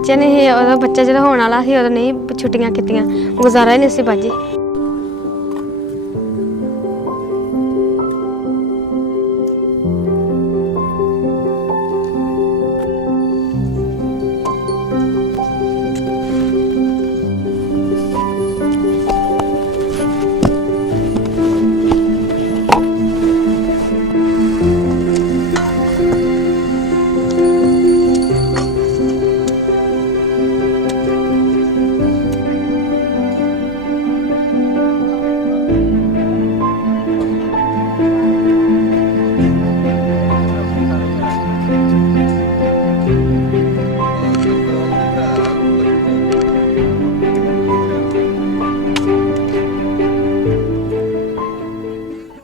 ਬੱਚੇ ਨਹੀਂ ਸੀ, ਉਹਦਾ ਬੱਚਾ ਜਦੋਂ ਹੋਣ ਵਾਲਾ ਸੀ ਉਦੋਂ ਨਹੀਂ ਛੁੱਟੀਆਂ ਕੀਤੀਆਂ, ਗੁਜ਼ਾਰਾ ਹੀ ਨਹੀਂ ਸੀ ਬਾਜੀ।